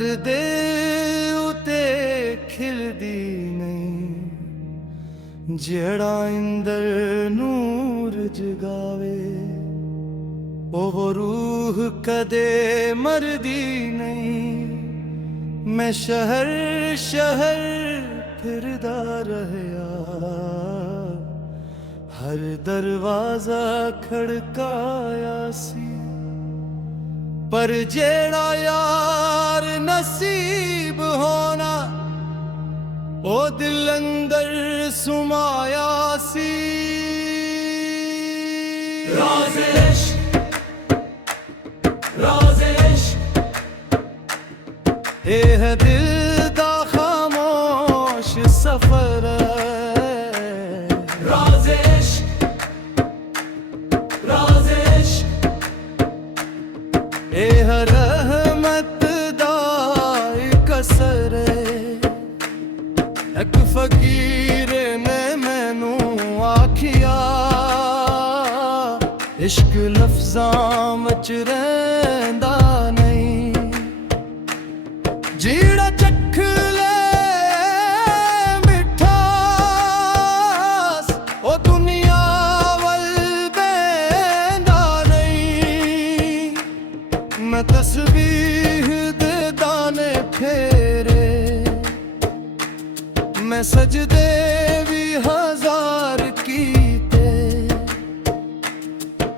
परदे उते खिलदी नहीं जेड़ा इंदर नूर जगावे। ओ रूह कदे मरदी नहीं। मैं शहर शहर फिरदा रहया, हर दरवाजा खड़काया सी, पर जेड़ा यार नसीब होना ओ दिल अंदर सुमाया सी। राज़े इश्क, राज़े इश्क, ए है दिल दा खामोश सफर। राज़े इश्क, राज़े इश्क, ए है रहमत दा इक असर। एक फकीर ने मैनू आखिया, इश्क लफ्ज़ां विच रहिंदा नहीं। जीड़ा चख ले मिठास ओ दुनिया वल बेंदा नहीं। मैं तस्बीह दे दाने फेरे, मैं सजदे भी हजार कीते,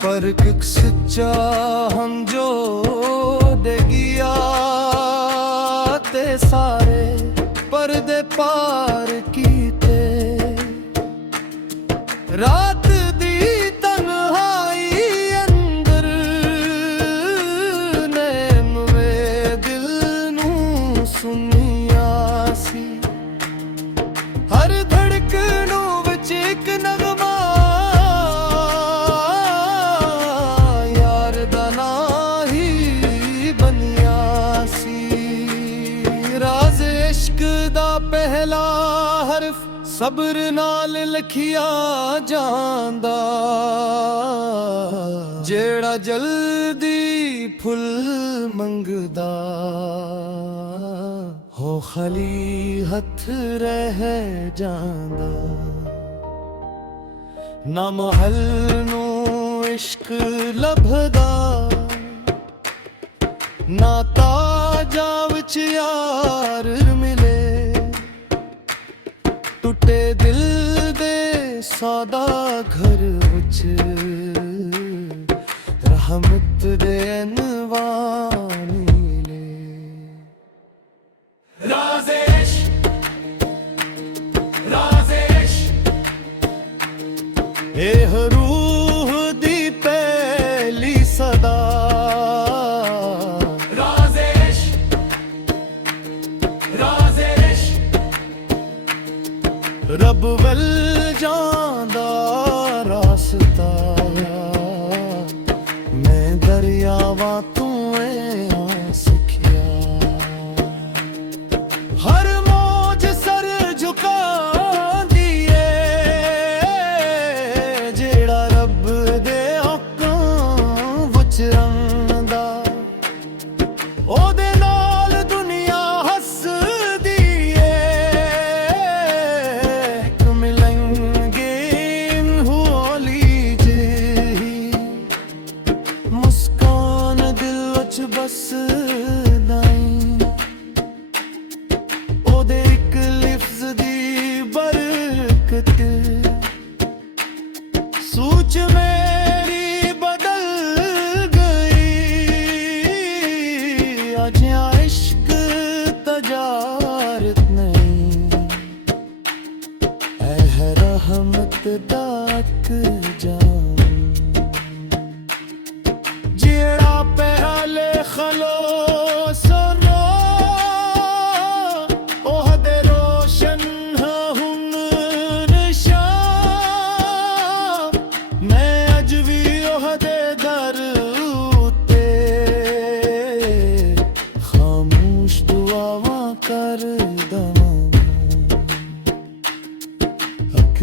पर किक सच्चा हम जो दे गया ते सारे पर्दे पार कीते। रात दी तन्हाई अंदर नैन वे दिल नू सुनिया सी, हर धड़कनों विच एक नगमा यार दा नां ही बनिया सी। राज़ इश्क दा पहला हरफ सब्र नाल लिखिया जांदा, जेड़ा जल्दी फुल मंगदा हो खाली हथ रह जांदा। ना महल नू इश्क लभदा, ना ताजा विच यार मिले। टुटे दिल दे सादा घर विच रहमत दे अनवान मिले। राज़े इश्क, राज़े इश्क, ए रूह दी पहली सदा। राज़े इश्क, राज़े इश्क, रब वल जांदा रास्ता। मैं दरियावां तू सिखिया, हर मौज सर झुकांदी ऐ, जेड़ा रब दे हुक्म विच रंदा। ओदे नाल दुनिया हसदी ऐ, इक मिलेंगे होली जेही मुस्कान दिल विच बस सोच मेरी बदल गई। आज इश्क तजारत नहीं, है रहमत दाक जान। जेड़ा पहले खलो सुनो ओह दे रोशन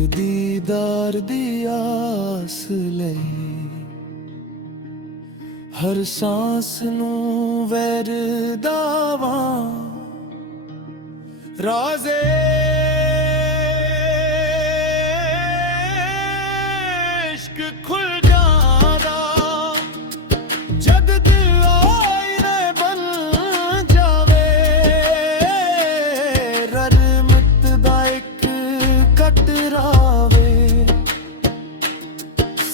दीदार दी आस लई, हर सांस नू वैर दावां ਰਾਜ਼ੇ ਇਸ਼ਕ ਖੁੱਲ ਜਾਂਦਾ ਜਦ ਦਿਲ ਆਇਨੇ ਬਣ ਜਾਵੇ ਰਰਮਤ ਦਾ ਇੱਕ ਕਟਰਾਵੇ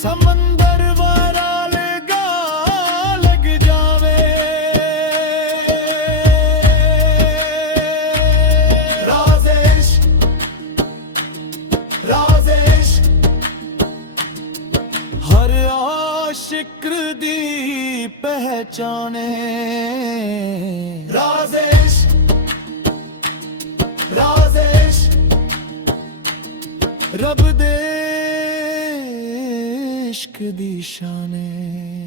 ਸਮੰਦਰ ਵਾਰਾ ਲਗਾ ਲੱਗ ਜਾਵੇ ਰਾਜ਼ੇ ਇਸ਼ਕ ਹਰ ਆਸ਼ਿਕ ਦੀ ਪਹਿਚਾਨੇ ਰਾਜ਼ੇ ਇਸ਼ਕ ਰੱਬ ਦੇ ਇਸ਼ਕ ਦੀ ਸ਼ਾਨ ਹੈ।